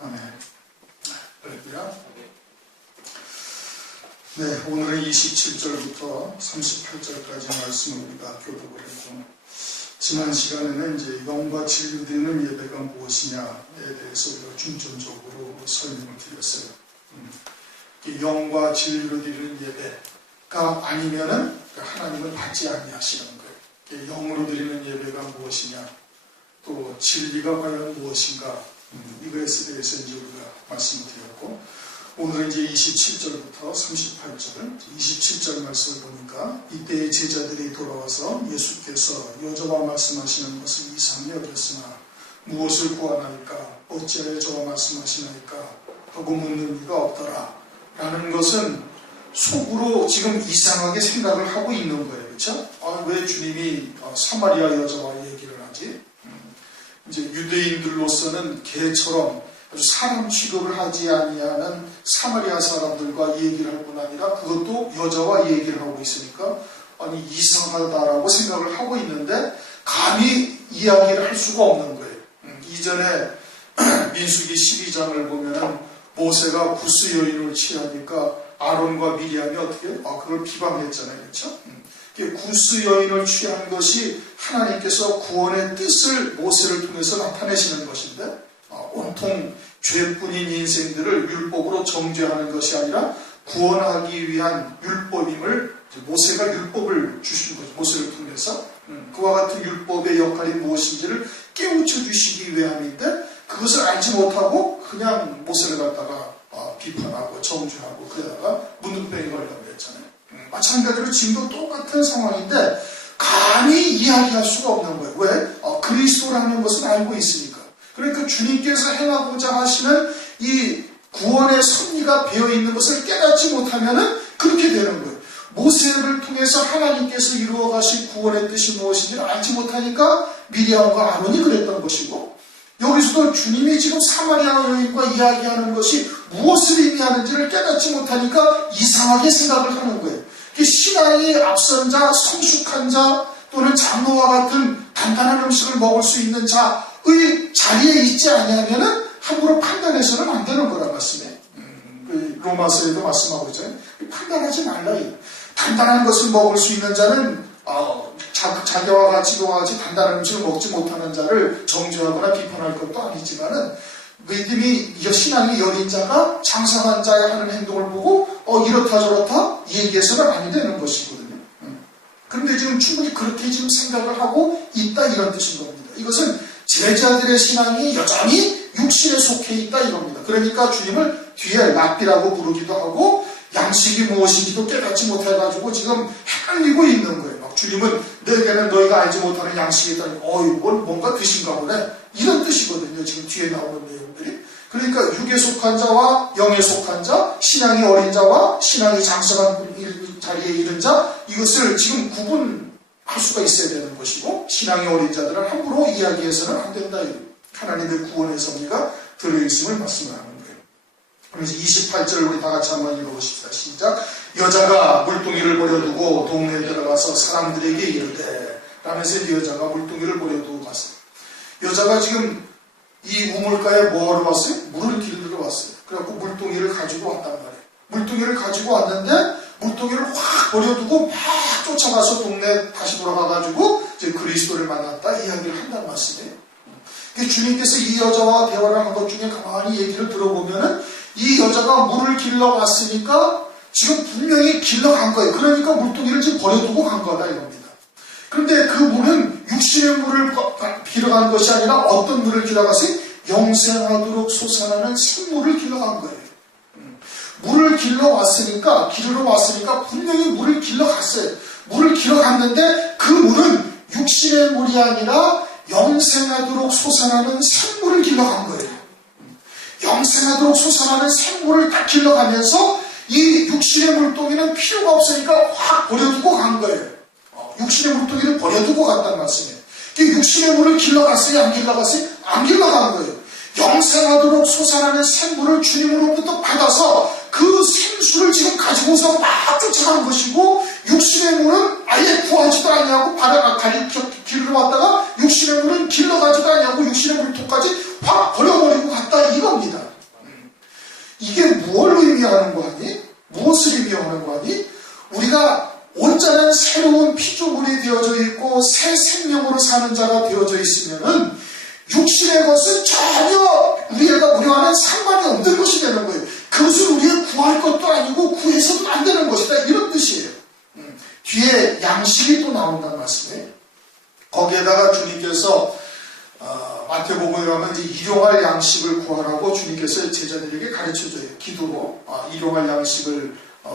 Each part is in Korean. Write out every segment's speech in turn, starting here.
아멘. 할렐루야. 네, 오늘은 27절부터 38절까지 말씀을 우리가 교독을 했고, 지난 시간에는 이제 영과 진리로 되는 예배가 무엇이냐에 대해서 우리가 중점적으로 설명을 드렸어요. 영과 진리로 드리는 예배가 아니면은 하나님을 받지 아니하시는 거예요. 영으로 드리는 예배가 무엇이냐, 또 진리가 과연 무엇인가, 이것에 대해서 이제 우리가 말씀을 드렸고, 오늘은 이제 27절부터 38절, 27절 말씀을 보니까 이때의 제자들이 돌아와서 예수께서 여자와 말씀하시는 것을 이상히 여겼으나 무엇을 구하나이까, 어찌하여 저와 말씀하시나이까 하고 묻는 이가 없더라 라는 것은 속으로 지금 이상하게 생각을 하고 있는 거예요. 그렇죠? 왜 주님이 사마리아 여자와 얘기를 하지? 이제 유대인들로서는 개처럼 아주 사람 취급을 하지 아니하는 사마리아 사람들과 얘기를 할 뿐 아니라 그것도 여자와 얘기를 하고 있으니까 아니 이상하다라고 생각을 하고 있는데 감히 이야기를 할 수가 없는 거예요. 이전에 민수기 12장을 보면은 모세가 구스 여인을 취하니까 아론과 미리암이 어떻게 그걸 비방했잖아요. 그렇죠? 구스 여인을 취한 것이 하나님께서 구원의 뜻을 모세를 통해서 나타내시는 것인데 온통 죄뿐인 인생들을 율법으로 정죄하는 것이 아니라 구원하기 위한 율법임을 모세가 율법을 주신 거죠. 모세를 통해서 그와 같은 율법의 역할이 무엇인지를 깨우쳐 주시기 위함인데 그것을 알지 못하고 그냥 모세를 갖다가 비판하고 정죄하고 그러다가 문둥병에 걸리라고 했잖아요. 마찬가지로 지금도 똑같은 상황인데 감히 이야기할 수가 없는 거예요. 왜? 그리스도라는 것은 알고 있으니까. 그러니까 주님께서 행하고자 하시는 이 구원의 섭리가 배어있는 것을 깨닫지 못하면 그렇게 되는 거예요. 모세를 통해서 하나님께서 이루어 가신 구원의 뜻이 무엇인지를 알지 못하니까 미리암과 아론이 그랬던 것이고, 여기서도 주님이 지금 사마리아 여인과 이야기하는 것이 무엇을 의미하는지를 깨닫지 못하니까 이상하게 생각을 하는 거예요. 신앙이 앞선 자, 성숙한 자 또는 장로와 같은 단단한 음식을 먹을 수 있는 자의 자리에 있지 아니하면 함부로 판단해서는 안 되는 거란 말씀이에요. 로마서에도 말씀하고 있잖아요. 판단하지 말라. 단단한 것을 먹을 수 있는 자는 자기와 같이 단단한 음식을 먹지 못하는 자를 정죄하거나 비판할 것도 아니지만은 믿음이 신앙이 여린 자가 장성한 자의 하는 행동을 보고 이렇다 저렇다 얘기해서는 안 되는 것이거든요. 그런데 지금 충분히 그렇게 지금 생각을 하고 있다 이런 뜻인 겁니다. 이것은 제자들의 신앙이 여전히 육신에 속해 있다 이겁니다. 그러니까 주님을 뒤에 랍비라고 부르기도 하고 양식이 무엇인지도 깨닫지 못해가지고 지금 헷갈리고 있는 거예요. 막 주님은 너에게는 너희가 알지 못하는 양식이 있다니 뭔가 드신가 보네 이런 뜻이거든요. 지금 뒤에 나오는 내용들이. 그러니까 육에 속한 자와 영에 속한 자, 신앙이 어린 자와 신앙이 장성한 자리에 이른 자, 이것을 지금 구분할 수가 있어야 되는 것이고, 신앙이 어린 자들은 함부로 이야기해서는 안 된다. 하나님의 구원의 섭리가 들어있음을 말씀을 하는 거예요. 그래서 28절 우리 다 같이 한번 읽어보십시다. 시작. 여자가 물동이를 버려두고 동네에 들어가서 사람들에게 이르되, 라면서 이 여자가 물동이를 버려두고 갔어요. 여자가 지금 이 우물가에 뭐하러 왔어요? 물을 길러 왔어요. 그래갖고 물동이를 가지고 왔단 말이에요. 물동이를 가지고 왔는데 물동이를 확 버려두고 막 쫓아가서 동네 다시 돌아가가지고 이제 그리스도를 만났다 이야기를 한단 말씀이에요. 주님께서 이 여자와 대화를 한 것 중에 가만히 얘기를 들어보면은 이 여자가 물을 길러 왔으니까 지금 분명히 길러 간 거예요. 그러니까 물동이를 지금 버려두고 간 거다 이겁니다. 그런데 그 물은 육신의 물을 길어간 것이 아니라 어떤 물을 길어갔어요? 영생하도록 솟아나는 생물을 길러간 거예요. 물을 길러 왔으니까 분명히 물을 길러갔어요. 물을 길러갔는데 그 물은 육신의 물이 아니라 영생하도록 솟아나는 생물을 길러간 거예요. 영생하도록 솟아나는 생물을 딱 길러가면서 이 육신의 물동이는 필요가 없으니까 확 버려두고 간 거예요. 육신의 물동이를 버려두고 갔단 말씀이에요. 육신의 물을 길러갔어요? 안 길러갔어요? 안 길러간 거예요. 영생하도록 솟아나는 생물을 주님으로부터 받아서 그 생수를 지금 가지고서 막 쫓아간 것이고, 육신의 물은 아예 구하지도 아니하고 바다가 길러 왔다가 육신의 물은 길러가지도 아니하고 육신의 물통까지 확 버려버리고 갔다 이겁니다. 이게 무엇을 의미하는 거 아니? 무엇을 의미하는 거 아니? 우리가 온전한 새로운 피조물이 되어져 있고 새 생명으로 사는 자가 되어져 있으면은 육신의 것은 전혀 우리가 우려하는 상관이 없는 것이 되는 거예요. 그것을 우리가 구할 것도 아니고 구해서도 안 되는 것이다. 이런 뜻이에요. 뒤에 양식이 또 나온다는 말씀이에요. 거기에다가 주님께서 마태복음에 가면 일용할 양식을 구하라고 주님께서 제자들에게 가르쳐줘요. 기도로 일용할 양식을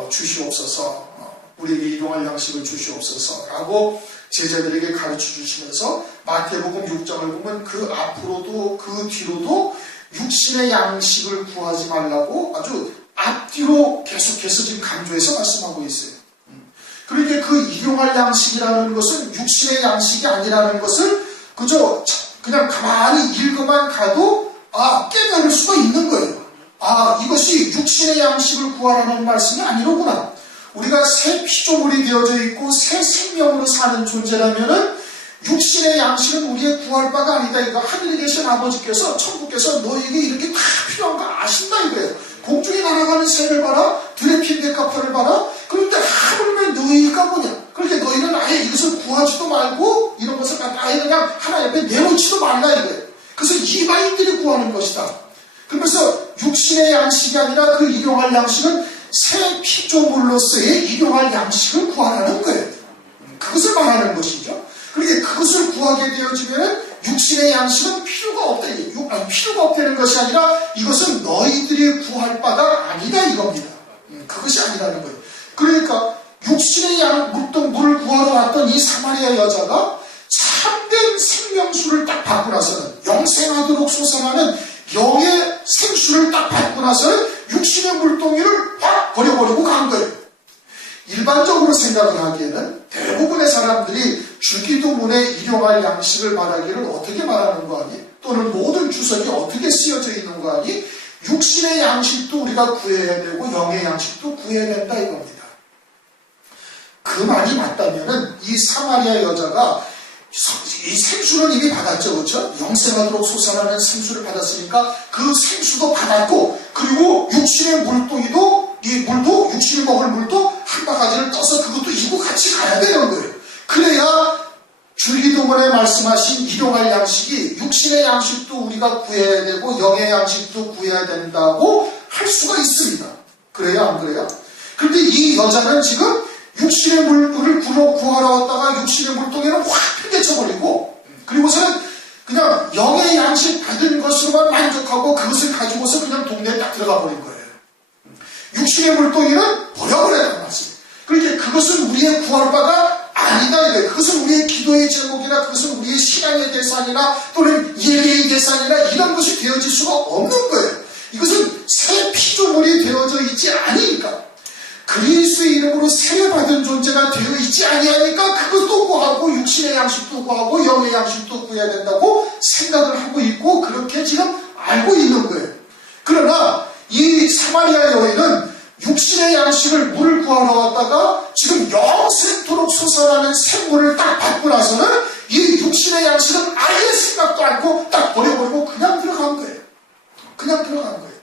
주시옵소서, 우리에게 일용할 양식을 주시옵소서 라고 제자들에게 가르쳐 주시면서 마태복음 6장을 보면 그 앞으로도 그 뒤로도 육신의 양식을 구하지 말라고 아주 앞뒤로 계속해서 지금 강조해서 말씀하고 있어요. 그러니까 그 일용할 양식이라는 것은 육신의 양식이 아니라는 것을 그저 그냥 가만히 읽어만 가도 깨달을 수가 있는 거예요. 이것이 육신의 양식을 구하라는 말씀이 아니로구나. 우리가 새 피조물이 되어져 있고 새 생명으로 사는 존재라면은 육신의 양식은 우리의 구할 바가 아니다. 이거 하늘에 계신 아버지께서 천국께서 너에게 이렇게 다 필요한 거 아신다 이거예요. 공중에 날아가는 새를 봐라, 들에 핀 백합화를 봐라. 그런데 하물며 너희가 뭐냐? 그러니까 너희는 아예 이것을 구하지도 말고 이런 것을 아예 그냥 하나 옆에 내놓지도 말라 이거예요. 그래서 이방인들이 구하는 것이다. 그러면서 육신의 양식이 아니라 그 일용할 양식은 새 피조물로서의 일용할 양식을 구하라는 거예요. 그것을 말하는 것이죠. 그러니까 그것을 구하게 되어지면 육신의 양식은 필요가 없다. 필요가 없다는 것이 아니라 이것은 너희들이 구할 바가 아니다 이겁니다. 그것이 아니라는 거예요. 그러니까 육신의 물을 구하러 왔던 이 사마리아 여자가 참된 생명수를 딱 받고 나서는 영생하도록 솟아나는 영의 생수를 딱 받고 나서는 육신의 물동이를 확 버려버리고 간 거예요. 일반적으로 생각을 하기에는 대부분의 사람들이 주기도문에 일용할 양식을 말하기를 어떻게 말하는 거 아니? 또는 모든 주석이 어떻게 쓰여져 있는 거 아니? 육신의 양식도 우리가 구해야 되고 영의 양식도 구해야 된다 이겁니다. 그 말이 맞다면은 이 사마리아 여자가 이 생수는 이미 받았죠, 그렇죠? 영생하도록 솟아나는 생수를 받았으니까 그 생수도 받았고, 그리고 육신의 물동이도 이 물도 육신이 먹을 물도 한 바가지를 떠서 그것도 이고 같이 가야 되는 거예요. 그래야 줄기도문에 말씀하신 일용할 양식이 육신의 양식도 우리가 구해야 되고 영의 양식도 구해야 된다고 할 수가 있습니다. 그래요, 안 그래요? 그런데 이 여자는 지금 육신의 물을 구하러 왔다가 육신의 물동에는 확 팽개쳐버리고, 그리고서는 그냥 영의 양식 받은 것으로만 만족하고 그것을 가지고서 그냥 동네에 딱 들어가 버린 거예요. 육신의 물동이는 버려버려야 말씀이에요. 그러니까 그것은 우리의 구할 바가 아니다 이거예요. 그것은 우리의 기도의 제목이나 그것은 우리의 신앙의 대상이나 또는 예배의 대상이나 이런 것이 되어질 수가 없는 거예요. 이것은 새 피조물이 되어져 있지 않으니까, 그리스도의 이름으로 세례받은 존재가 되어 있지 아니하니까 그것도 구하고 육신의 양식도 구하고 영의 양식도 구해야 된다고 생각을 하고 있고 그렇게 지금 알고 있는 거예요. 그러나 이 사마리아 여인은 육신의 양식을 물을 구하러 왔다가 지금 영생토록 솟아나는 생물을 딱 받고 나서는 이 육신의 양식은 아예 생각도 않고 딱 버려버리고 그냥 들어간 거예요. 그냥 들어간 거예요.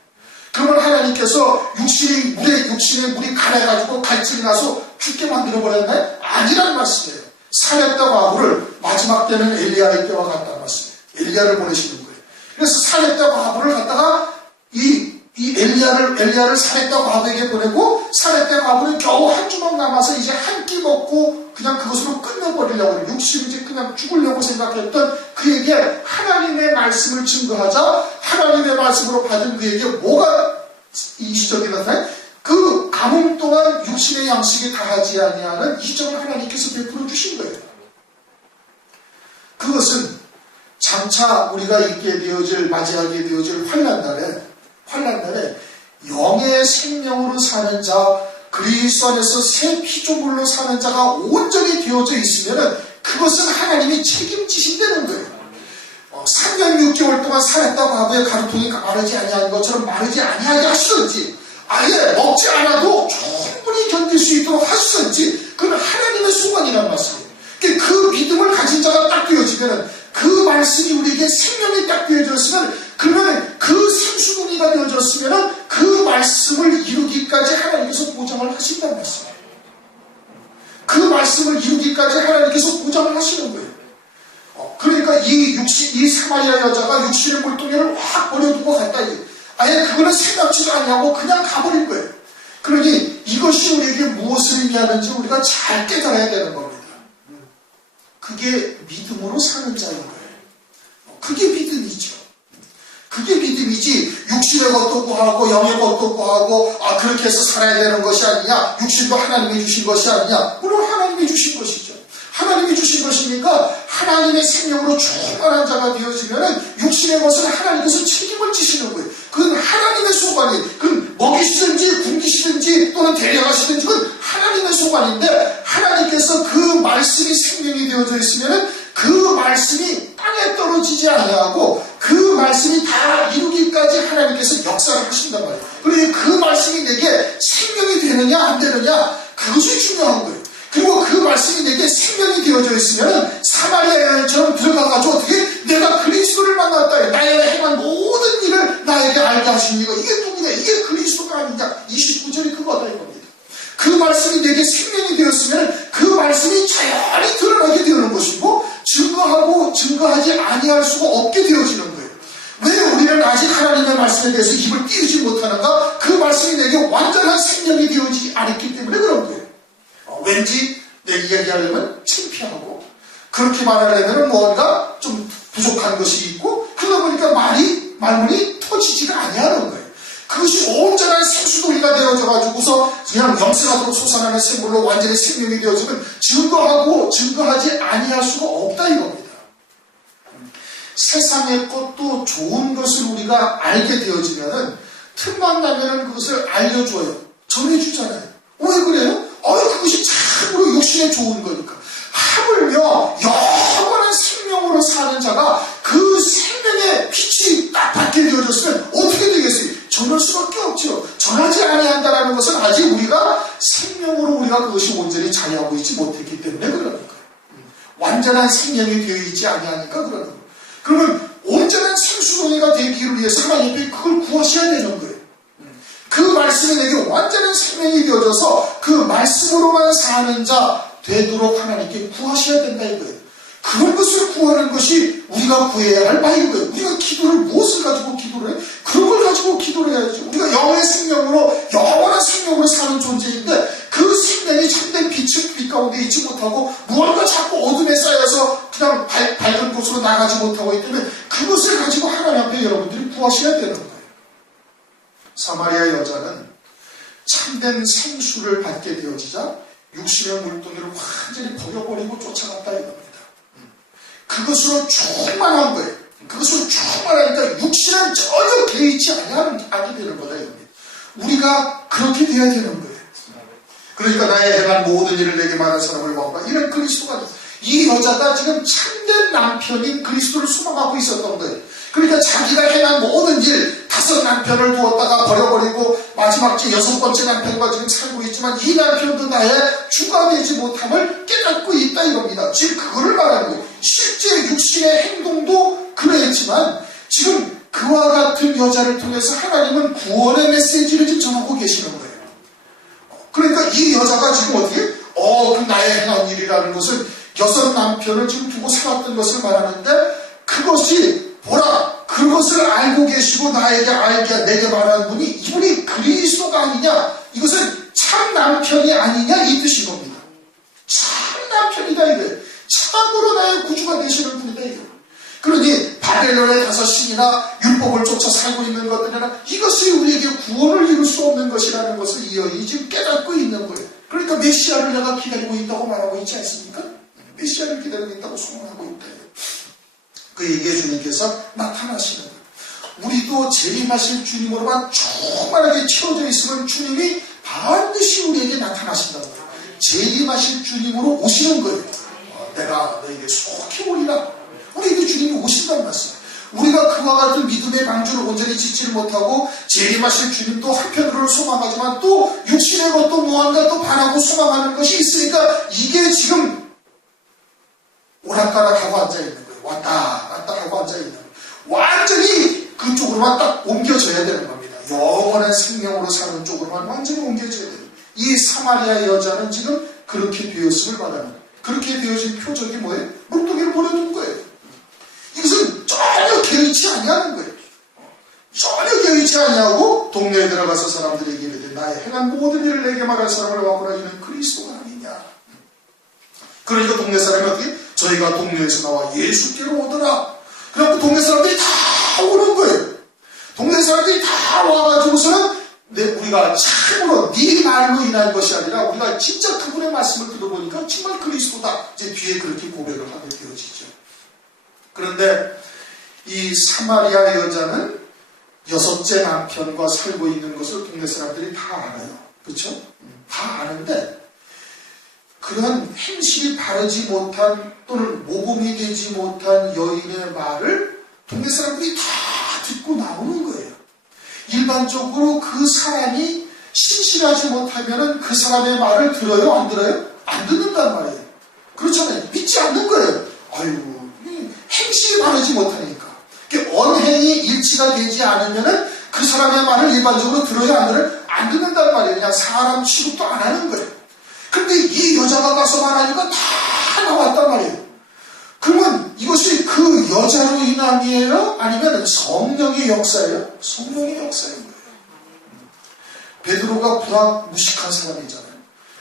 그러면 하나님께서 육신의 물이 가래가지고 갈증이 나서 죽게 만들어버렸나요? 아니란 말씀이에요. 사렙과 과부를 마지막 때는 엘리야의 때와 같다는 말씀이에요. 엘리야를 보내시는 거예요. 그래서 사렙과 과부를 갖다가 이 엘리야를 사렙과 과부에게 보내고 사렙과 과부는 겨우 한 주먹 남아서 이제 한 끼 먹고 그냥 그것으로 끝내버리려고 해요. 육신이 이제 그냥 죽으려고 생각했던 그에게 하나님의 말씀을 증거하자 하나님의 말씀으로 받은 그에게 뭐가 이적이 나타나요? 그 가뭄 동안 육신의 양식이 다하지 아니하는 이적을 하나님께서 베풀어 주신 거예요. 그것은 장차 우리가 맞이하게 되어질 환난날에 영의 생명으로 사는 자, 그리스도 안에서 새 피조물로 사는 자가 온전히 되어져 있으면 그것은 하나님이 책임지신다는 거예요. 3년 6개월 동안 살았다고 과부의 가루통이 마르지 아니한 것처럼 마르지 아니하게 하시든지 아예 먹지 않아도 충분히 견딜 수 있도록 하시든지 그건 하나님의 수관이란 말씀이에요. 그 믿음을 가진 자가 딱 되어지면 그 말씀이 우리에게 생명이 딱 되어졌으면 그러면 그 생수동이가 되어졌으면 그 말씀 그 말씀을 이루기까지 하나님께서 보장을 하시는 거예요. 그러니까 이 사마리아 여자가 육신의 물동이를 확 버려두고 갔다. 아예 그거는 생각지도 않냐고 그냥 가버린 거예요. 그러니 이것이 우리에게 무엇을 의미하는지 우리가 잘 깨달아야 되는 겁니다. 그게 믿음으로 사는 자인 거예요. 그게 믿음이죠. 그게 믿음이지 육신의 것도 구하고 영의 것도 구하고 그렇게 해서 살아야 되는 것이 아니냐. 육신도 하나님이 주신 것이 아니냐. 물론 하나님이 주신 것이죠. 하나님이 주신 것이니까 하나님의 생명으로 충만한 자가 되어지면 육신의 것을 하나님께서 책임을 지시는 거예요. 그건 하나님의 소관이, 그건 먹이시든지 굶기시든지 또는 데려가시든지 그건 하나님의 소관인데, 하나님께서 그 말씀이 생명이 되어져 있으면 그 말씀이 땅에 떨어지지 아니하고 그 말씀이 다 이루기까지 하나님께서 역사를 하신단 말이에요. 그러니 그 말씀이 내게 생명이 되느냐 안 되느냐, 그것이 중요한 거예요. 그리고 그 말씀이 내게 생명이 되어져 있으면 사마리아 여인처럼 들어가가지고 어떻게 내가 그리스도를 만났다, 나의 행한 모든 일을 나에게 알게 하신 이거, 이게 누구냐, 이게 그리스도가 아니냐. 29절이 그거다 이겁니다. 그 말씀이 내게 생명이 되었으면 그 말씀이 자연히 드러나게 되는 것이고, 증거하고 증거하지 아니할 수가 없게 되어지는 거예요. 왜 우리는 아직 하나님의 말씀에 대해서 입을 띄우지 못하는가? 그 말씀이 내게 완전한 생명이 되어지지 않았기 때문에 그런 거예요. 왠지 내 이야기하려면 창피하고, 그렇게 말하려면 뭔가 좀 부족한 것이 있고, 그러다 보니까 말문이 터지지가 아니하는 거예요. 그것이 온전한 생수돌이가 되어져가지고서 그냥 영생하도록 솟아나는 샘물로 완전히 생명이 되어지면 증거하고 증거하지 아니할 수가 없다 이겁니다. 세상의 것도 좋은 것을 우리가 알게 되어지면은 틈만 나면은 그것을 알려줘요. 전해주잖아요. 왜 그래요? 그것이 참으로 육신에 좋은 거니까. 하물며 영원한 생명으로 사는 자가 그 생명의 빛이 딱 받게 되어졌으면 어떻게 되겠어요? 전할 수밖에 없죠. 전하지 아니한다라는 것은 아직 우리가 생명으로 우리가 그것이 온전히 자리하고 있지 못했기 때문에 그러는 거예요. 완전한 생명이 되어 있지 아니하니까 그러는 거예요. 그러면 온전한 생수동이가 되기를 위해서 하나님께 그걸 구하셔야 되는 거예요. 그 말씀이 내게 완전한 생명이 되어져서 그 말씀으로만 사는 자 되도록 하나님께 구하셔야 된다 이거예요. 그런 것을 구하는 것이 우리가 구해야 할 바인 거예요. 우리가 기도를 무엇을 가지고 기도를 해? 그런 걸 가지고 기도를 해야죠. 우리가 영의 생명으로, 영원한 생명으로 사는 존재인데 그 생명이 참된 빛 가운데 있지 못하고 무언가 자꾸 어둠에 쌓여서 그냥 밝은 곳으로 나가지 못하고 있기 때문에 그것을 가지고 하나님 앞에 여러분들이 구하셔야 되는 거예요. 사마리아 여자는 참된 생수를 받게 되어지자 육신의 물동이를 완전히 버려버리고 쫓아갔다 이겁니다. 그것으로 충만한 거예요. 그것으로 충만하니까 육신은 전혀 개의치 않게 되는 거다 이겁니다. 우리가 그렇게 돼야 되는 거예요. 그러니까 나의 행한 모든 일을 내게 말한 사람을 왕과 이런 그리스도가, 이 여자가 지금 참된 남편인 그리스도를 소망하고 있었던 거예요. 그러니까 자기가 행한 모든 일, 5 남편을 두었다가 버려버리고 마지막 6번째 남편과 지금 살고 있지만 이 남편도 나의 주가 되지 못함을 깨닫고 있다 이겁니다. 지금 그거를 말하는 거예요. 실제 육신의 행동도 그러했지만 지금 그와 같은 여자를 통해서 하나님은 구원의 메시지를 지금 전하고 계시는 거예요. 그러니까 이 여자가 지금 어떻게? 그 나의 행한 일이라는 것은 6 남편을 지금 두고 살았던 것을 말하는데, 그것이 보라, 그것을 알고 계시고 내게 말하는 분이 이분이 그리스도가 아니냐, 이것은 참 남편이 아니냐 이 뜻인 겁니다. 참 남편이다 이거예요. 참으로 나의 구주가 되시는 분이다 이거예요. 그러니 바벨론의 5신이나 율법을 쫓아 살고 있는 것들이나 이것이 우리에게 구원을 이룰 수 없는 것이라는 것을 이 여인이 지금 깨닫고 있는 거예요. 그러니까 메시아를 내가 기다리고 있다고 말하고 있지 않습니까? 메시아를 기다리고 있다고 소문하고 있다. 그에게 주님께서 나타나시는 거예요. 우리도 재림하실 주님으로만 충만하게 채워져 있으면 주님이 반드시 우리에게 나타나신다는 거예요. 재림하실 주님으로 오시는 거예요. 내가 너에게 속히 오리라. 우리에게 주님이 오신다는 말씀. 우리가 그와 같은 믿음의 방주를 온전히 짓지를 못하고 재림하실 주님도 한편으로는 소망하지만 또 육신의 것도 무언가 또 바라고 소망하는 것이 있으니까 이게 지금 오락가락하고 앉아있는 거예요. 왔다 갔다 하고 앉아있는 거예요. 완전히 그쪽으로만 딱 옮겨져야 되는 겁니다. 영원한 생명으로 사는 쪽으로만 완전히 옮겨져야 돼요. 이 사마리아 여자는 지금 그렇게 되었음을 말하는, 그렇게 되어진 표적이 뭐예요? 물고기를 보내준 거예요. 이것은 전혀 개의치 아니하는 거예요. 전혀 개의치 아니하고 동네에 들어가서 사람들에게 이르되 나의 행한 모든 일을 내게 말할 사람을 왔구나. 이는 그리스도가 아니냐. 그러니까 동네 사람이 어떻게? 저희가 동네에서 나와 예수께로 오더라. 그래갖고 동네 사람들이 다 오는 거예요. 동네 사람들이 다 와가지고서는 우리가 참으로 네 말로 인한 것이 아니라 우리가 진짜 그분의 말씀을 들어보니까 정말 그리스도다. 이제 뒤에 그렇게 고백을 하게 되어지죠. 그런데 이 사마리아 여자는 6째 남편과 살고 있는 것을 동네 사람들이 다 알아요. 그렇죠? 다 아는데 그런 행실이 바르지 못한 또는 모범이 되지 못한 여인의 말을 동네 사람들이 다 듣고 나오는 거예요. 일반적으로 그 사람이 신실하지 못하면 그 사람의 말을 들어요? 안 들어요? 안 듣는단 말이에요. 그렇잖아요. 믿지 않는 거예요. 아이고, 행실이 바르지 못하니까. 언행이 일치가 되지 않으면 그 사람의 말을 일반적으로 들어요? 안 들어요? 안 듣는단 말이에요. 그냥 사람 취급도 안 하는 거예요. 근데 이 여자가 가서 말하니까 다 나왔단 말이에요. 그러면 이것이 그 여자로 인함이에요? 아니면 성령의 역사예요? 성령의 역사인 거예요. 베드로가 불합무식한 사람이잖아요.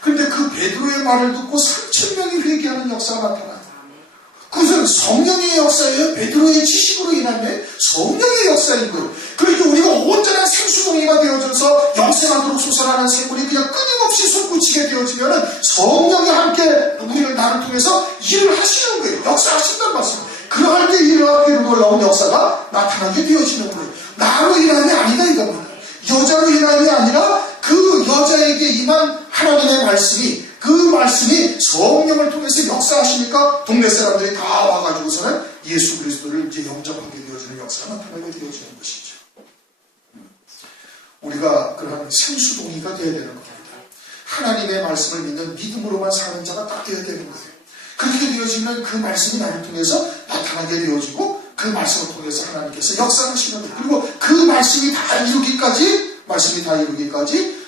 근데 그 베드로의 말을 듣고 3,000명이 회개하는 역사가 나타나요. 그것은 성령의 역사예요? 베드로의 지식으로 인하면 성령의 역사인 거예요. 그러니까 우리가 온전한 생수동이가 되어져서 영생하도록 솟아나는 샘물이 그냥 끊임없이 솟구치게 되어지면 성령이 함께 우리를 나를 통해서 일을 하시는 거예요. 역사하신다는 말씀이에요. 그러할 때 이렇게 놀라운 역사가 나타나게 되어지는 거예요. 나로 인함이 아니다 이겁니다. 여자로 인함이 아니라 그 여자에게 임한 하나님의 말씀이, 그 말씀이 성령을 통해서 역사하시니까 동네 사람들이 다 와가지고서는 예수 그리스도를 이제 영접하게 되어지는 역사가 나타나게 되어지는 것이죠. 우리가 그러한 생수동의가 되어야 되는 겁니다. 하나님의 말씀을 믿는 믿음으로만 사는 자가 딱 되어야 되는 거예요. 그렇게 되어지면 그 말씀이 나를 통해서 나타나게 되어지고 그 말씀을 통해서 하나님께서 역사하시는 거예요. 그리고 그 말씀이 다 이루기까지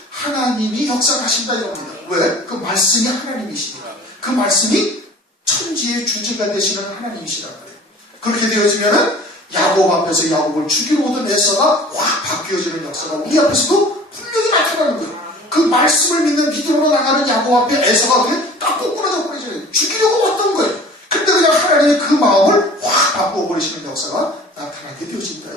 하나님이 역사하신다 이겁니다. 왜? 그 말씀이 하나님이시니까. 그 말씀이 천지의 주제가 되시는 하나님이시라는 거예요. 그렇게 되어지면은 야곱 앞에서 야곱을 죽이러 오던 에서가 확 바뀌어지는 역사가 우리 앞에서도 분명히 나타나는 거예요. 그 말씀을 믿는 믿음으로 나가는 야곱 앞에 에서가 그냥 딱 꼬꾸라져 버리잖아요. 죽이려고 왔던 거예요. 근데 그냥 하나님의 그 마음을 확 바꿔버리시는 역사가 나타나게 되어진다.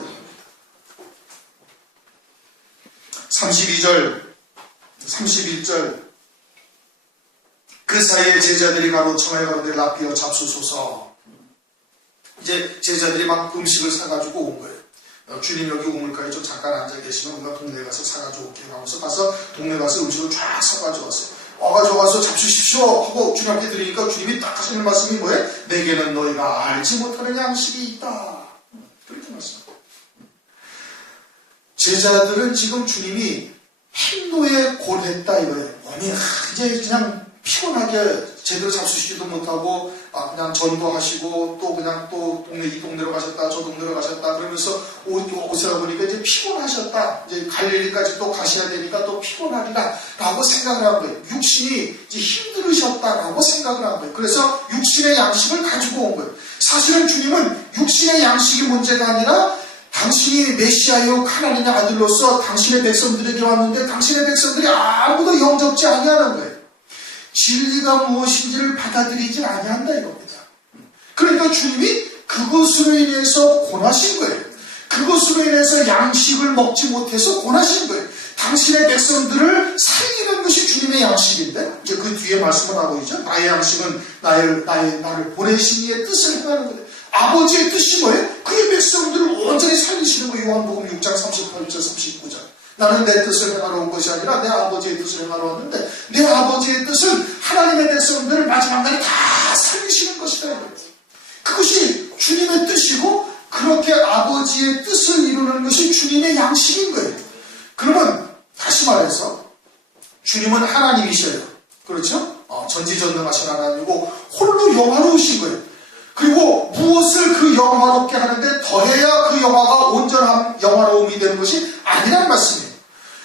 31절 그 사이에 제자들이 가로 청하여 가로되 라피어 잡수소서. 이제 제자들이 막 음식을 사가지고 온 거예요. 주님 여기 우물가에 좀 잠깐 앉아 계시면 우리가 동네 가서 사가지고 올게 하면서 가서 동네 가서 음식을 쫙 사가지고 왔어요. 와가지고 와서 잡수십시오 하고 주님께 드리니까 주님이 딱 하시는 말씀이 뭐예요? 내게는 너희가 알지 못하는 양식이 있다. 그렇게 말씀합니다. 제자들은 지금 주님이 행로에 골했다 이거예요. 아니 이제 그냥 피곤하게 제대로 잡수시지도 못하고 그냥 전도하시고 또 그냥 또 이 동네로 가셨다 저 동네로 가셨다 그러면서 오시다 보니까 이제 피곤하셨다. 이제 갈릴리까지 또 가셔야 되니까 또 피곤하리라 라고 생각을 한 거예요. 육신이 이제 힘들으셨다라고 생각을 한 거예요. 그래서 육신의 양식을 가지고 온 거예요. 사실은 주님은 육신의 양식이 문제가 아니라 당신이 메시아요 하나님의 아들로서 당신의 백성들에게 왔는데 당신의 백성들이 아무도 영접지 아니하는 거예요. 진리가 무엇인지를 받아들이지 아니한다 이겁니다. 그러니까 주님이 그것으로 인해서 고나신 거예요. 그것으로 인해서 양식을 먹지 못해서 고나신 거예요. 당신의 백성들을 살리는 것이 주님의 양식인데 이제 그 뒤에 말씀을 하고 있죠. 나의 양식은 나를 보내신 이의 뜻을 행하는 거예요. 아버지의 뜻이 뭐예요? 그의 백성들을 온전히 살리시는 거예요. 요한복음 6장 38절 39절. 나는 내 뜻을 행하러 온 것이 아니라 내 아버지의 뜻을 행하러 왔는데 내 아버지의 뜻은 하나님의 백성들을 마지막 날에 다 살리시는 것이다. 그것이 주님의 뜻이고 그렇게 아버지의 뜻을 이루는 것이 주님의 양식인 거예요. 그러면 다시 말해서 주님은 하나님이셔요. 그렇죠? 전지전능하신 하나님이고 홀로 영화로우신 거예요. 그리고 무엇을 그 영화롭게 하는데 더해야 그 영화가 온전한 영화로움이 되는 것이 아니란 말씀이에요.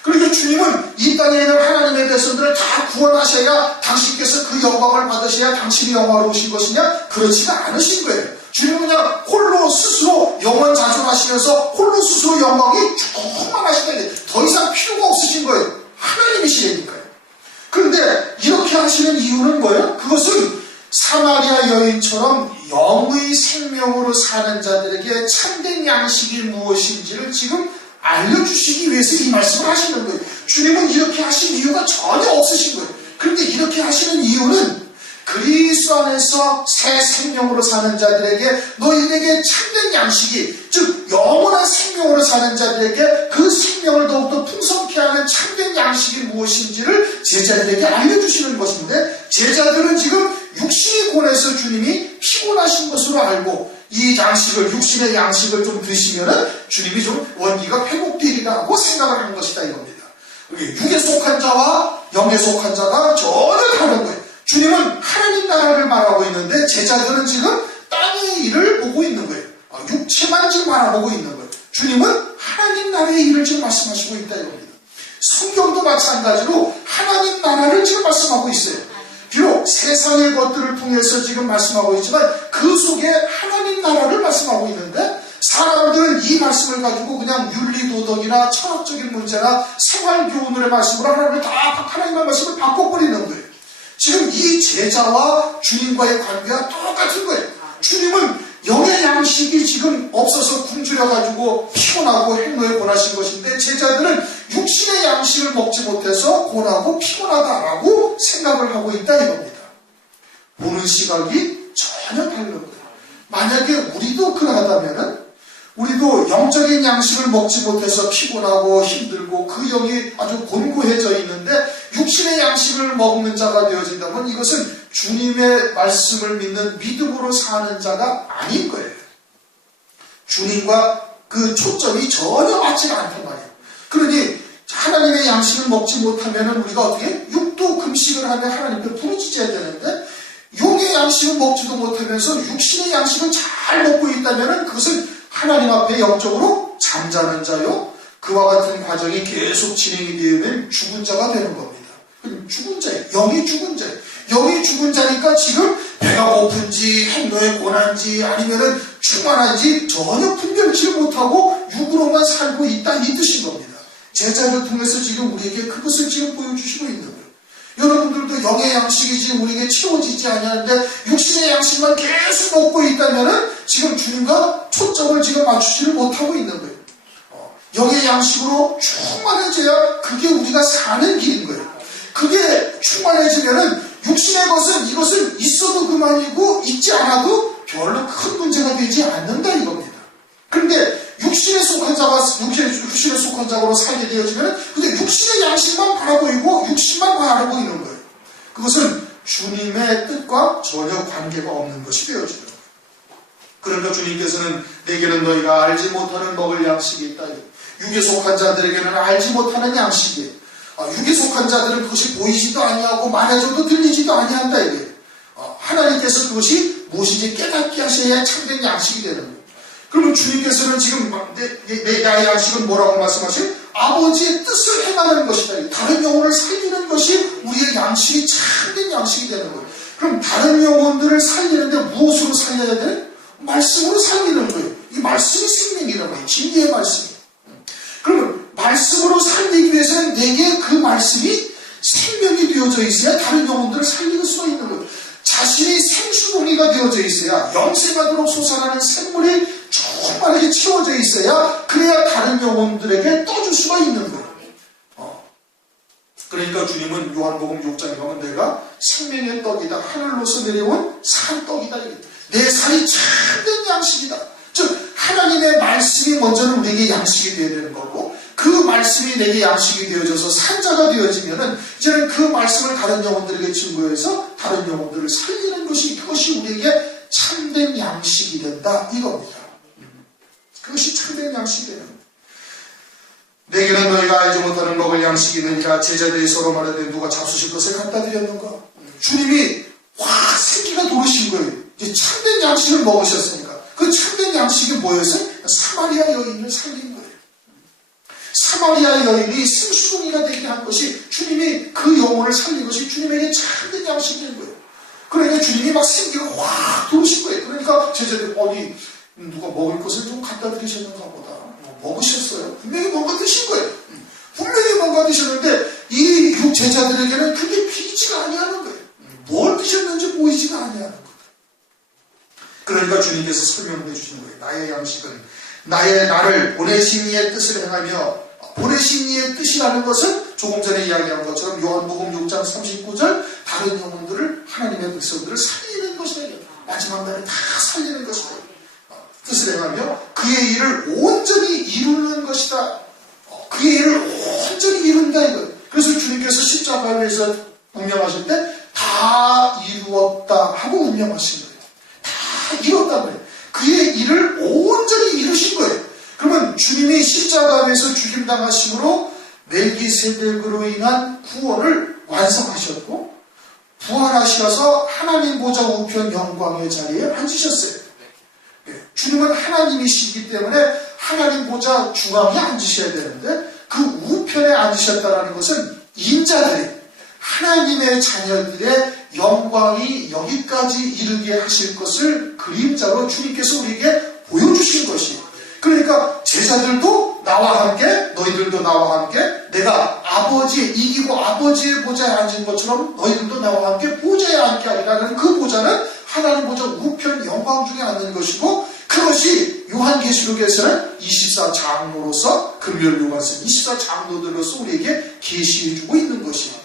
그러니까 주님은 이 땅에 있는 하나님의 백성들을 다 구원하셔야 당신께서 그 영광을 받으셔야 당신이 영화로우신 것이냐? 그렇지가 않으신 거예요. 주님은 그냥 홀로 스스로 영원 자존하시면서 홀로 스스로 영광이 충만하시다. 더 이상 필요가 없으신 거예요. 하나님이시니까요. 그런데 이렇게 하시는 이유는 뭐예요? 그것은 사마리아 여인처럼 영의 생명으로 사는 자들에게 참된 양식이 무엇인지를 지금 알려주시기 위해서 이 말씀을 하시는 거예요. 주님은 이렇게 하신 이유가 전혀 없으신 거예요. 그런데 이렇게 하시는 이유는 그리스도 안에서 새 생명으로 사는 자들에게 너희에게 참된 양식이, 즉 영원한 생명으로 사는 자들에게 그 생명을 더욱더 풍성케 하는 참된 양식이 무엇인지를 제자들에게 알려주시는 것인데, 제자들은 지금 육신이 고뇌해서 주님이 피곤하신 것으로 알고 이 양식을, 육신의 양식을 좀 드시면은 주님이 좀 원기가 회복되리라 하고 생각을 한 것이다 이겁니다. 육에 속한 자와 영에 속한 자가 전혀 다른 거예요. 주님은 하나님 나라를 말하고 있는데 제자들은 지금 땅의 일을 보고 있는 거예요. 육체만 지금 바라보고 있는 거예요. 주님은 하나님 나라의 일을 지금 말씀하시고 있다 이겁니다. 성경도 마찬가지로 하나님 나라를 지금 말씀하고 있어요. 비록 세상의 것들을 통해서 지금 말씀하고 있지만 그 속에 하나님 나라를 말씀하고 있는데, 사람들은 이 말씀을 가지고 그냥 윤리도덕이나 철학적인 문제나 생활교훈의 말씀으로 하나님의 말씀을 바꿔버리는 거예요. 지금 이 제자와 주님과의 관계가 똑같은 거예요. 주님은 영의 양식이 지금 없어서 굶주려가지고 피곤하고 행로에 고나신 것인데, 제자들은 육신의 양식을 먹지 못해서 고나고 피곤하다라고 생각을 하고 있다 이겁니다. 보는 시각이 전혀 다른 거예요. 만약에 우리도 그러하다면은, 우리도 영적인 양식을 먹지 못해서 피곤하고 힘들고 그 영이 아주 곤고해져 있는데 육신의 양식을 먹는 자가 되어진다면 이것은 주님의 말씀을 믿는 믿음으로 사는 자가 아닌 거예요. 주님과 그 초점이 전혀 맞지가 않단 말이에요. 그러니 하나님의 양식을 먹지 못하면 우리가 어떻게 육도 금식을 하며 하나님께 부르짖어야 되는데, 영의 양식을 먹지도 못하면서 육신의 양식을 잘 먹고 있다면 그것은 하나님 앞에 영적으로 잠자는 자요, 그와 같은 과정이 계속 진행이 되면 죽은 자가 되는 겁니다. 죽은 자예요. 영이 죽은 자예요. 영이 죽은 자니까 지금 배가 고픈지 행로에 고난지 아니면은 충만한지 전혀 분별치를 못하고 육으로만 살고 있다 이 뜻인 겁니다. 제자를 통해서 지금 우리에게 그것을 지금 보여주시고 있는 거예요. 여러분들도 영의 양식이 지금 우리에게 채워지지 않았는데 육신의 양식만 계속 먹고 있다면은 지금 주님과 초점을 지금 맞추지를 못하고 있는 거예요. 영의 양식으로 충만해져야 그게 우리가 사는 길인 거예요. 그게 충만해지면은 육신의 것은 이것은 있어도 그만이고 있지 않아도 별로 큰 문제가 되지 않는다 이겁니다. 그런데 육신에 속한 자로 살게 되어지면 근데 육신의 양식만 바라보이고 육신만 바라보이는 거예요. 그것은 주님의 뜻과 전혀 관계가 없는 것이 되어지는 거예요. 그러니까 주님께서는 내게는 너희가 알지 못하는 먹을 양식이 있다. 육에 속한 자들에게는 알지 못하는 양식이에요. 육에 속한 자들은 그것이 보이지도 아니하고 말해줘도 들리지도 아니한다 이게. 하나님께서 그것이 무엇인지 깨닫게 하셔야 참된 양식이 되는 거예요. 그러면 주님께서는 지금 나의 양식은 뭐라고 말씀하세요? 아버지의 뜻을 행하는 것이다. 다른 영혼을 살리는 것이 우리의 양식이 참된 양식이 되는 거예요. 그럼 다른 영혼들을 살리는데 무엇으로 살려야 돼? 말씀으로 살리는 거예요. 이 말씀이 생명이란 말이에요. 진리의 말씀이. 그러면 말씀으로 살리기 위해서는 내게 그 말씀이 생명이 되어져 있어야 다른 영혼들을 살릴 수가 있는 거예요. 자신이 생수봉이가 되어져 있어야, 영생하도록 솟아나는 샘물이 충만하게 채워져 있어야 그래야 다른 영혼들에게 떠줄 수가 있는 거예요. 그러니까 주님은 요한복음 6장에 보면 내가 생명의 떡이다, 하늘로서 내려온 산떡이다. 내 살이 참된 양식이다. 즉 하나님의 말씀이 먼저는 우리에게 양식이 되어야 되는 거고, 그 말씀이 내게 양식이 되어져서 산자가 되어지면은 이제는 그 말씀을 다른 영혼들에게 증거해서 다른 영혼들을 살리는 것이, 그것이 우리에게 참된 양식이 된다 이겁니다. 그것이 참된 양식이 되는 거예요. 내게는 너희가 알지 못하는 먹을 양식이 있느니라. 제자들이 서로 말하되 누가 잡수실 것을 갖다 드렸는가. 주님이 확 생기가 도르신 거예요. 이제 참된 양식을 먹으셨으니까. 그 참된 양식이 뭐였어요? 사마리아 여인을 살린 거예요. 사마리아 여인이 승수동이가 되게 한 것이 주님이 그 영혼을 살린 것이 주님에게 참된 양식인 거예요. 그러니까 주님이 막 생기가 확 들어오신 거예요. 그러니까 제자들이 어디 누가 먹을 것을 좀 갖다 드리셨는가 보다. 먹으셨어요. 분명히 뭔가 드신 거예요. 분명히 뭔가 드셨는데 이 제자들에게는 그게 비지가 아니하는 거예요. 뭘 드셨는지 보이지가 아니하는 거예요. 그러니까 주님께서 설명해 주시는 거예요. 나의 양식은 나를 보내신 이의 뜻을 행하며, 보내신 이의 뜻이라는 것은 조금 전에 이야기한 것처럼 요한복음 6장 39절 다른 영혼들을, 하나님의 백성들을 살리는 것이다. 마지막 날에 다 살리는 것이다. 뜻을 행하며 그의 일을 온전히 이루는 것이다. 그의 일을 온전히 이룬다 이거예요. 그래서 주님께서 십자가에서 운명하실 때 다 이루었다 하고 운명하신 거예요. 다 이뤘단 말이에요. 그의 일을 온전히 이루신 거예요. 그러면 주님이 십자가에서 죽임당하심으로 멜기세덱으로 인한 구원을 완성하셨고 부활하셔서 하나님 보좌 우편 영광의 자리에 앉으셨어요. 주님은 하나님이시기 때문에 하나님 보좌 중앙에 앉으셔야 되는데 그 우편에 앉으셨다는 것은 인자들이 하나님의 자녀들의 영광이 여기까지 이르게 하실 것을 그림자로 주님께서 우리에게 보여주신 것이에요. 그러니까 제자들도 나와 함께, 너희들도 나와 함께, 내가 아버지 이기고 아버지의 보좌에 앉은 것처럼 너희들도 나와 함께 보좌에 앉게 하리라는 그 보좌는 하나님 보좌 우편 영광 중에 앉는 것이고, 그것이 요한계시록에서는 24장로로서 금요일 요한서 24장로들로서 우리에게 계시해주고 있는 것이에요.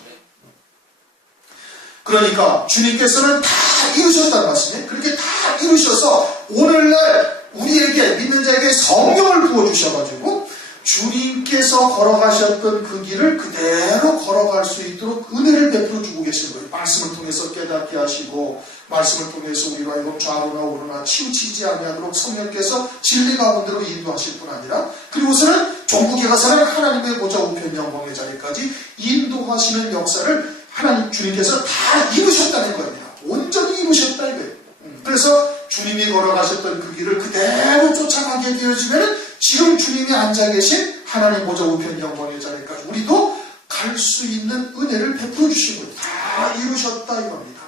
그러니까 주님께서는 다 이루셨다는 말씀이에요. 그렇게 다 이루셔서 오늘날 우리에게 믿는 자에게 성령을 부어주셔가지고 주님께서 걸어가셨던 그 길을 그대로 걸어갈 수 있도록 은혜를 베풀어 주고 계신 거예요. 말씀을 통해서 깨닫게 하시고 말씀을 통해서 우리로 하여금 좌로나 우로나 치우치지 아니하도록 성령께서 진리 가운데로 인도하실 뿐 아니라 그리고서는 종국에 가서는 하나님의 보좌 우편 영광의 자리까지 인도하시는 역사를 하나님 주님께서 다 이루셨다는 겁니다. 온전히 이루셨다 이거예요. 그래서 주님이 걸어가셨던 그 길을 그대로 쫓아가게 되어지면 지금 주님이 앉아 계신 하나님 보좌 우편 영광의 자리까지 우리도 갈 수 있는 은혜를 베풀어 주신 거예요. 다 이루셨다 이겁니다.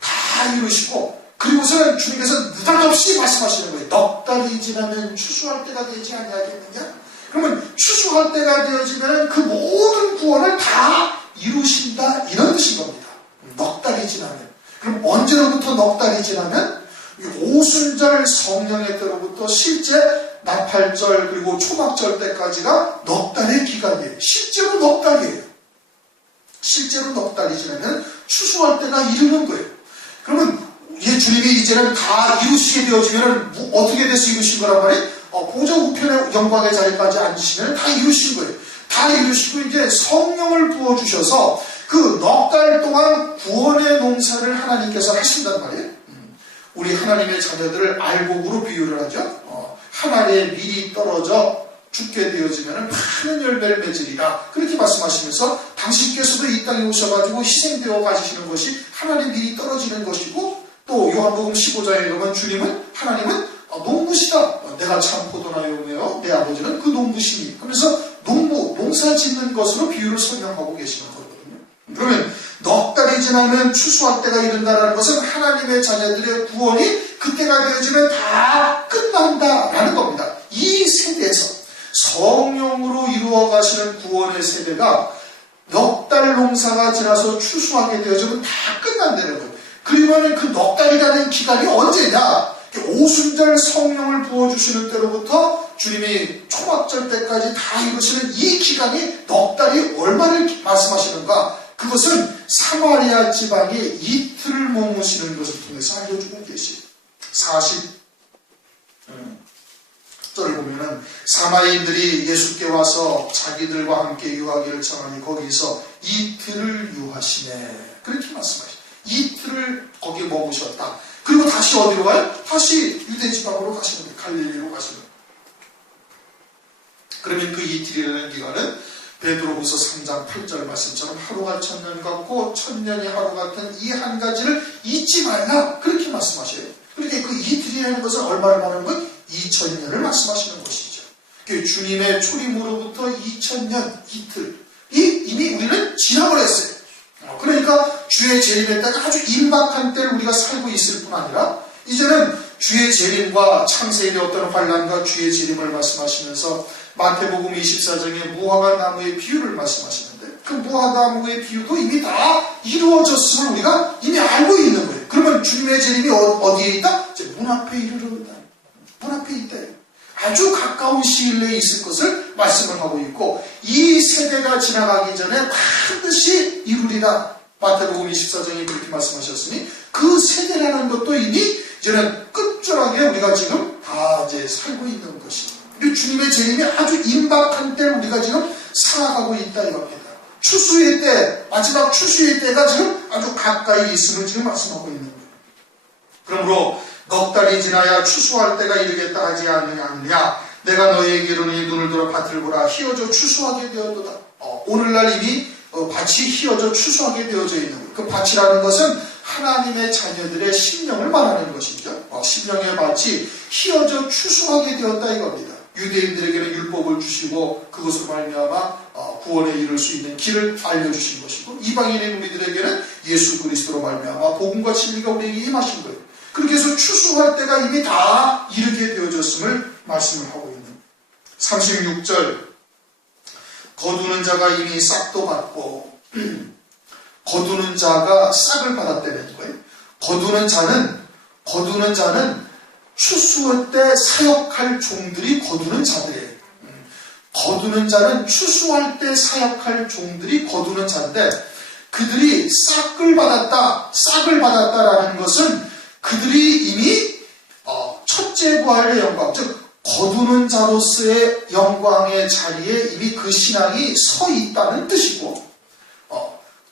다 이루시고 그리고서는 주님께서 느닷없이 말씀하시는 거예요. 넉 달이 지나면 추수할 때가 되지 아니하겠느냐? 그러면 추수할 때가 되어지면 그 모든 구원을 다 이루신다 이런 뜻인 겁니다. 넉 달이 지나면. 그럼 언제로부터 넉 달이 지나면? 오순절 성령의 때로부터 실제 나팔절 그리고 초막절 때까지가 넉 달의 기간이에요. 실제로 넉 달이에요. 실제로 넉 달이 지나면 추수할 때가 이르는 거예요. 그러면 주님이 이제는 다 이루시게 되어지면 어떻게 돼서 이루신 거란 말이에요? 보좌 우편의 영광의 자리까지 앉으시면 다 이루신 거예요. 다 이루시고 이제 성령을 부어주셔서 그 넉 달 동안 구원의 농사를 하나님께서 하신단 말이에요. 우리 하나님의 자녀들을 알곡으로 비유를 하죠. 하나에 밀이 떨어져 죽게 되어지면 많은 열매를 맺으리라. 그렇게 말씀하시면서 당신께서도 이 땅에 오셔가지고 희생되어 가시는 것이 하나님의 밀이 떨어지는 것이고 또 요한복음 15장에 보면 하나님은 농부시다. 내가 참 포도나무요 내 아버지는 그 농부시니 하면서 농사 짓는 것으로 비유를 설명하고 계시는 거거든요. 그러면 넉 달이 지나면 추수할 때가 이른다는 것은 하나님의 자녀들의 구원이 그때가 되어지면 다 끝난다라는 겁니다. 이 세대에서 성령으로 이루어 가시는 구원의 세대가 넉 달 농사가 지나서 추수하게 되어지면 다 끝난다는 거예요. 그리고는 그 넉 달이라는 기간이 언제냐? 오순절 성령을 부어주시는 때로부터 주님이 초막절 때까지 다 이루시는 이 기간이 넉 달이 얼마를 말씀하시는가? 그것은 사마리아 지방에 이틀을 머무시는 것을 통해서 알려주고 계시죠. 40절을 보면은 사마리인들이 예수께 와서 자기들과 함께 유하기를 청하니 거기서 이틀을 유하시네. 그렇게 말씀하시죠. 이틀을 거기 머무셨다. 그리고 다시 어디로 가요? 다시 유대 지방으로 가시는 거예요. 갈릴리로 가시는 거예요. 그러면 그 이틀이라는 기간은 베드로후서 3장 8절 말씀처럼 하루가 천년 같고 천년이 하루 같은 이 한 가지를 잊지 말라. 그렇게 말씀하셔요. 그렇게 그 이틀이라는 것은 얼마를 말하는 거예요? 2000년을 말씀하시는 것이죠. 그 주님의 초림으로부터 2000년 이틀이 이미 우리는 지나고 했어요. 그러니까 주의 재림의 때가 아주 임박한 때를 우리가 살고 있을 뿐 아니라 이제는 주의 재림과 창세기의 어떤 환란과 주의 재림을 말씀하시면서 마태복음 24장에 무화과 나무의 비유를 말씀하시는데 그 무화과 나무의 비유도 이미 다 이루어졌음을 우리가 이미 알고 있는 거예요. 그러면 주님의 재림이 어디에 있다? 이제 문 앞에 이르렀다. 문 앞에 있다. 아주 가까운 시일 내에 있을 것을 말씀을 하고 있고 이 세대가 지나가기 전에 반드시 이루리라. 마태복음 24장에 그렇게 말씀하셨으니 그 세대라는 것도 이미 이제는 끝절하게 우리가 지금 다 이제 살고 있는 것입니다. 주님의 재림이 아주 임박한 때를 우리가 지금 살아가고 있다 이겁니다. 추수의 때, 마지막 추수의 때가 지금 아주 가까이 있음을 지금 말씀하고 있는 거예요. 그러므로 넉 달이 지나야 추수할 때가 이르겠다 하지 않느냐. 내가 너희에게 이르노니 눈을 들어 밭을 보라. 희어져 추수하게 되었도다. 오늘날 이미 밭이 희어져 추수하게 되어져 있는 거예요. 그 밭이라는 것은 하나님의 자녀들의 심령을 말하는 것이죠. 심령의 밭이 희어져 추수하게 되었다 이겁니다. 유대인들에게는 율법을 주시고 그것으로 말미암아 구원에 이를 수 있는 길을 알려주신 것이고 이방인인 우리들에게는 예수 그리스도로 말미암아 복음과 진리가 우리에게 임하신 거예요. 그렇게 해서 추수할 때가 이미 다 이르게 되어졌음을 말씀을 하고 있는 36절 거두는 자가 이미 싹도 받고 거두는 자가 싹을 받았다는 거예요. 거두는 자는 추수 때 사역할 종들이 거두는 자들이에요. 거두는 자는 추수할 때 사역할 종들이 거두는 자인데 그들이 싹을 받았다라는 것은 그들이 이미 첫째 부활의 영광, 즉 거두는 자로서의 영광의 자리에 이미 그 신앙이 서 있다는 뜻이고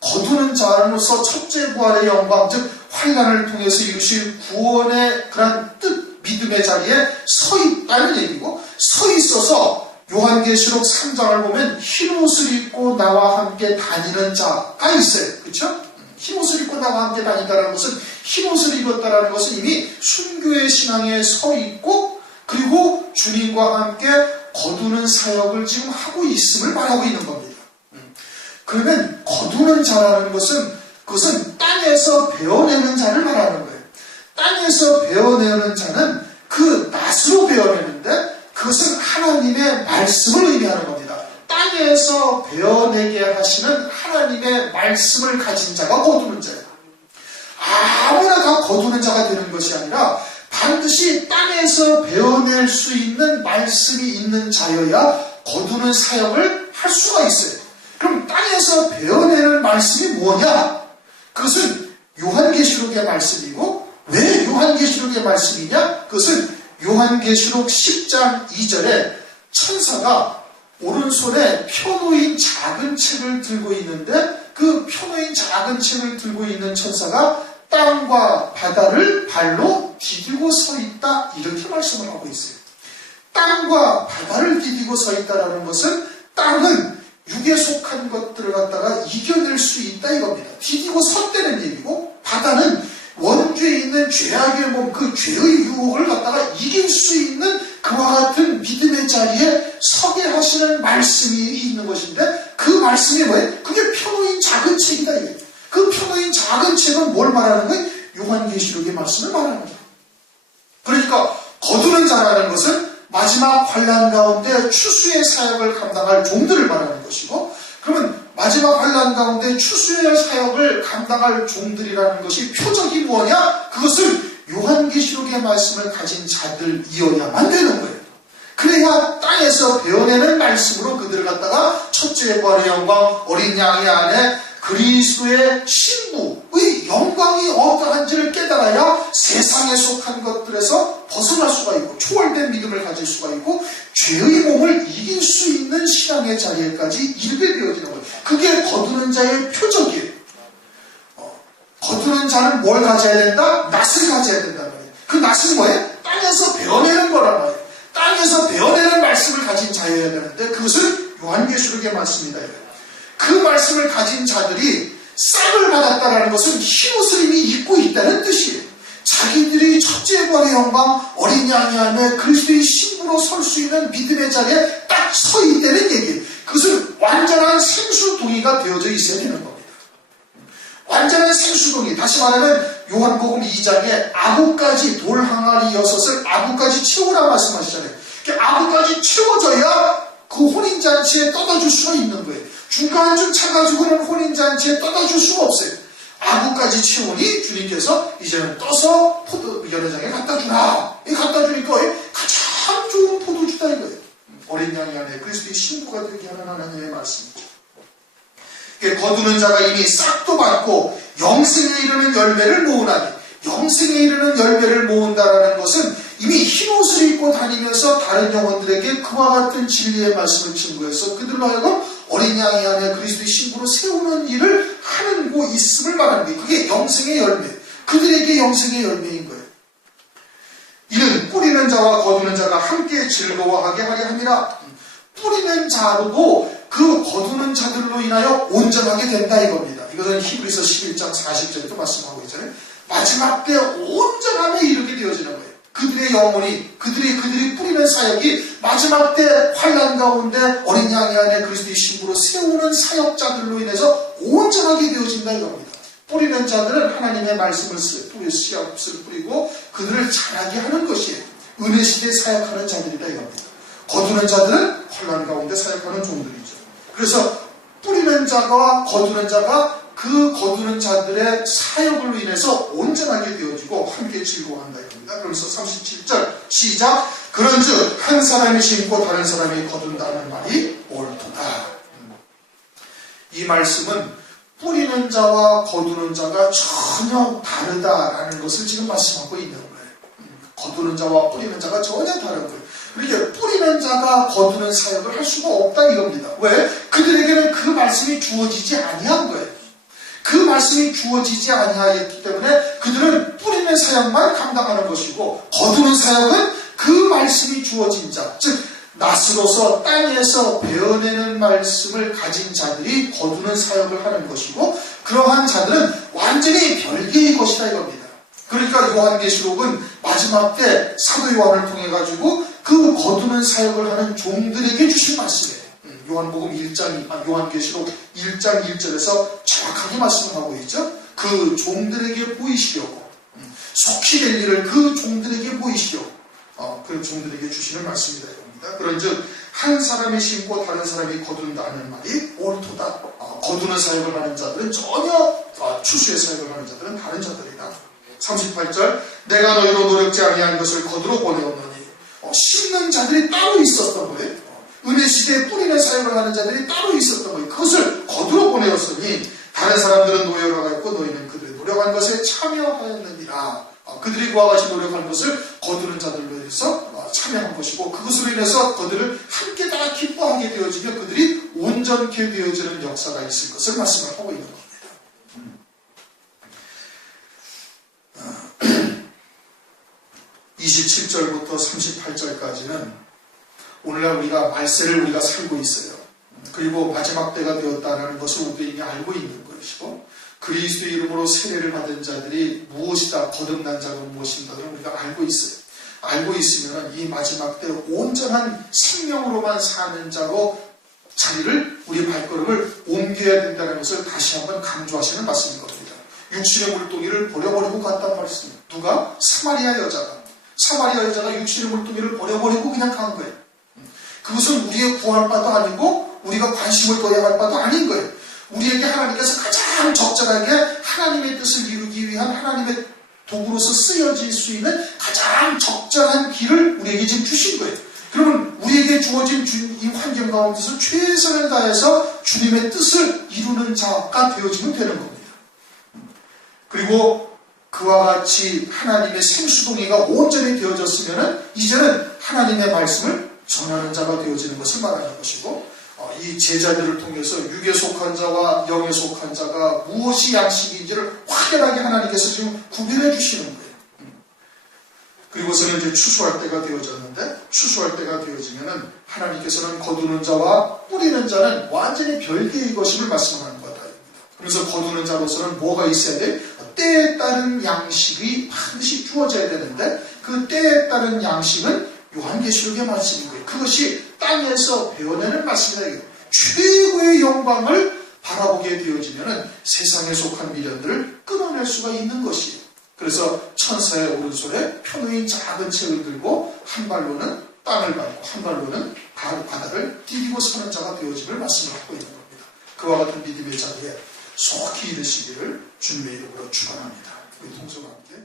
거두는 자로서 첫째 부활의 영광, 즉 환난을 통해서 이루실 구원의 그런 뜻, 믿음의 자리에 서 있다는 얘기고 서 있어서 요한계시록 3장을 보면 흰 옷을 입고 나와 함께 다니는 자가 있어요. 그렇죠? 흰 옷을 입고 나와 함께 다닌다는 것은 흰 옷을 입었다는 것은 이미 순교의 신앙에 서 있고 그리고 주님과 함께 거두는 사역을 지금 하고 있음을 말하고 있는 겁니다. 그러면 거두는 자라는 것은 그것은 땅에서 베어내는 자를 말하는 거예요. 땅에서 베어내는 자는 그 낫으로 베어내는데 그것은 하나님의 말씀을 의미하는 겁니다. 땅에서 베어내게 하시는 하나님의 말씀을 가진 자가 거두는 자예요. 아무나 다 거두는 자가 되는 것이 아니라 반드시 땅에서 베어낼 수 있는 말씀이 있는 자여야 거두는 사역을 할 수가 있어요. 그럼 땅에서 베어내는 말씀이 뭐냐? 그것은 요한계시록의 말씀이고 왜 요한계시록의 말씀이냐? 그것은 요한계시록 10장 2절에 천사가 오른손에 펴놓인 작은 책을 들고 있는데 그 펴놓인 작은 책을 들고 있는 천사가 땅과 바다를 발로 디디고 서 있다 이렇게 말씀을 하고 있어요. 땅과 바다를 디디고 서 있다라는 것은 땅은 육에 속한 것들을 갖다가 이겨낼 수 있다 이겁니다. 디디고 섰다는 얘기고 바다는 원죄에 있는 죄악의 몸, 그 죄의 유혹을 갖다가 이길 수 있는 그와 같은 믿음의 자리에 서게 하시는 말씀이 있는 것인데 그 말씀이 뭐예요? 그게 펴놓인 작은 책이다 이거예요. 그 펴놓인 작은 책은 뭘 말하는 거예요? 요한계시록의 말씀을 말하는 거예요. 그러니까 거두는 자라는 것은 마지막 환난 가운데 추수의 사역을 감당할 종들을 말하는 것이고 그러면 마지막 환난 가운데 추수의 사역을 감당할 종들이라는 것이 표적이 뭐냐? 그것은 요한계시록의 말씀을 가진 자들이어야만 되는 거예요. 그래야 땅에서 베어내는 말씀으로 그들을 갖다가 첫째 부활의 영광 어린 양의 안에 그리스도의 신부의 영광이 어떠한지를 깨달아야 세상에 속한 것들에서 벗어날 수가 있고 초월된 믿음을 가질 수가 있고 죄의 몸을 이길 수 있는 신앙의 자리에까지 이르게 되어지는 거예요. 그게 거두는 자의 표적이에요. 거두는 자는 뭘 가져야 된다? 낫을 가져야 된다는 거예요. 그 낫은 뭐예요? 땅에서 베어내는 거란 말이에요. 땅에서 베어내는 말씀을 가진 자여야 되는데 그것은 요한계시록의 말씀이다. 그 말씀을 가진 자들이 싹을 받았다는 것은 흰옷을 이미 입고 있다는 뜻이에요. 자기들이 첫째 부활의 영광 어린 양의 안에 그리스도의 신부 신부로 설 수 있는 믿음의 자리에 딱 서 있다는 얘기예요. 그것은 완전한 생수동의가 되어져 있어야 되는 겁니다. 완전한 생수동의, 다시 말하면 요한복음 2장에 아구까지 돌 항아리 6을 아구까지 채우라 말씀하시잖아요. 아구까지 채워져야 그 혼인잔치에 떠다줄 수가 있는 거예요. 중간쯤 차가지고는 혼인잔치에 떠다줄 수가 없어요. 아구까지 채우니 주님께서 이제는 떠서 포도 연회장에 갖다 주라. 이 갖다 주니까 가장 좋은 포도주다 이거예요. 어린 양이 안에 그리스도의 신부가 되게 하는 하나님의 말씀이죠. 거두는 자가 이미 싹도 받고 영생에 이르는 열매를 모으나니, 영생에 이르는 열매를 모은다라는 것은 이미 흰옷을 입고 다니면서 다른 영혼들에게 그와 같은 진리의 말씀을 증거해서 그들로 하여금 어린 양이 안에 그리스도의 신부로 세우는 일을 하는 곳 있음을 말하는 거예요. 그게 영생의 열매, 그들에게 영생의 열매인 거예요. 이는 뿌리는 자와 거두는 자가 함께 즐거워하게 하려 함이라. 뿌리는 자로도 그 거두는 자들로 인하여 온전하게 된다 이겁니다. 이것은 히브리서 11장 40절에도 말씀하고 있잖아요. 마지막 때 온전함에 이르게 되어지는 거예요. 그들의 영혼이, 그들이 뿌리는 사역이 마지막 때 환난 가운데 어린 양이 안에 그리스도의 신부로 세우는 사역자들로 인해서 온전하게 되어진다 이겁니다. 뿌리는 자들은 하나님의 말씀을 씨앗을 뿌리고 그들을 자라게 하는 것이에요. 은혜 시대에 사역하는 자들이다 이겁니다. 거두는 자들은 환난 가운데 사역하는 종들이죠. 그래서 뿌리는 자와 거두는 자가 그 거두는 자들의 사역으로 인해서 온전하게 되어지고 함께 즐거워한다 이겁니다. 그러면서 37절 시작. 그런즉 한 사람이 심고 다른 사람이 거둔다는 말이 옳도다. 이 말씀은 뿌리는 자와 거두는 자가 전혀 다르다라는 것을 지금 말씀하고 있는 거예요. 거두는 자와 뿌리는 자가 전혀 다른 거예요. 그렇게 뿌리는 자가 거두는 사역을 할 수가 없다 이겁니다. 왜? 그들에게는 그 말씀이 주어지지 아니한 거예요. 그 말씀이 주어지지 아니하였기 때문에 그들은 뿌리는 사역만 감당하는 것이고, 거두는 사역은 그 말씀이 주어진 자, 즉 낫으로서 땅에서 베어내는 말씀을 가진 자들이 거두는 사역을 하는 것이고, 그러한 자들은 완전히 별개의 것이다 이겁니다. 그러니까 요한계시록은 마지막 때 사도 요한을 통해 가지고 그 거두는 사역을 하는 종들에게 주신 말씀이에요. 요한계시록 1장 1절에서 정확하게 말씀하고 있죠. 그 종들에게 보이시려고, 속히 될 일을 그 종들에게 보이시려고 그 종들에게 주시는 말씀이다 이겁니다. 그런즉 한 사람이 심고 다른 사람이 거둔다는 말이 옳도다. 거두는 사역을 하는 자들은 전혀 추수의 사역을 하는 자들은 다른 자들이다. 38절 내가 너희로 노력지 아니한 것을 거두러 보내었노니, 심는 자들이 따로 있었던 거예요. 은혜 시대에 뿌리는 사역을 하는 자들이 따로 있었던 거예요. 그것을 거두러 보내었으니 다른 사람들은 노력하였고 너희는 그들의 노력한 것에 참여하였느니라. 그들이 그와 같이 노력한 것을 거두는 자들로 해서 참여한 것이고, 그것으로 인해서 그들을 함께 다 기뻐하게 되어지며 그들이 온전케 되어지는 역사가 있을 것을 말씀을 하고 있는 겁니다. 27절부터 38절까지는 오늘날 우리가 말세를 우리가 살고 있어요. 그리고 마지막 때가 되었다는 것을 우리가 이미 알고 있는 것이고, 그리스도 이름으로 세례를 받은 자들이 무엇이다, 거듭난 자가 무엇인가를 우리가 알고 있어요. 알고 있으면 이 마지막 때 온전한 생명으로만 사는 자로 자리를, 우리 발걸음을 옮겨야 된다는 것을 다시 한번 강조하시는 말씀인 겁니다. 육신의 물동이를 버려버리고 갔단 말씀입니다. 누가? 사마리아 여자가 육신의 물동이를 버려버리고 그냥 간 거예요. 그것은 우리의 구할 바도 아니고 우리가 관심을 둬야 할 바도 아닌 거예요. 우리에게 하나님께서 가장 적절하게 하나님의 뜻을 이루기 위한 하나님의 도구로서 쓰여질 수 있는 가장 적절한 길을 우리에게 지금 주신 거예요. 그러면 우리에게 주어진 이 환경 가운데서 최선을 다해서 주님의 뜻을 이루는 자가 되어지면 되는 겁니다. 그리고 그와 같이 하나님의 생수동의가 온전히 되어졌으면 이제는 하나님의 말씀을 전하는 자가 되어지는 것을 말하는 것이고, 이 제자들을 통해서 육에 속한 자와 영에 속한 자가 무엇이 양식인지를 확연하게 하나님께서 지금 구별해 주시는 거예요. 그리고서는 이제 추수할 때가 되어졌는데, 추수할 때가 되어지면은 하나님께서는 거두는 자와 뿌리는 자는 완전히 별개의 것임을 말씀하는 거다. 그래서 거두는 자로서는 뭐가 있어야 돼? 때에 따른 양식이 반드시 주어져야 되는데, 그 때에 따른 양식은 요한계시록의 말씀인 거예요. 그것이 땅에서 베어내는 말씀이에요. 최고의 영광을 바라보게 되어지면 세상에 속한 미련들을 끊어낼 수가 있는 것이에요. 그래서 천사의 오른손에 편우인 작은 책을 들고 한 발로는 땅을 밟고 한 발로는 바다를 디디고 사는 자가 되어짐을 말씀을 하고 있는 겁니다. 그와 같은 믿음의 자리에 속히 이르시기를 주님의 이름으로 축원합니다. 우리 동서가 함께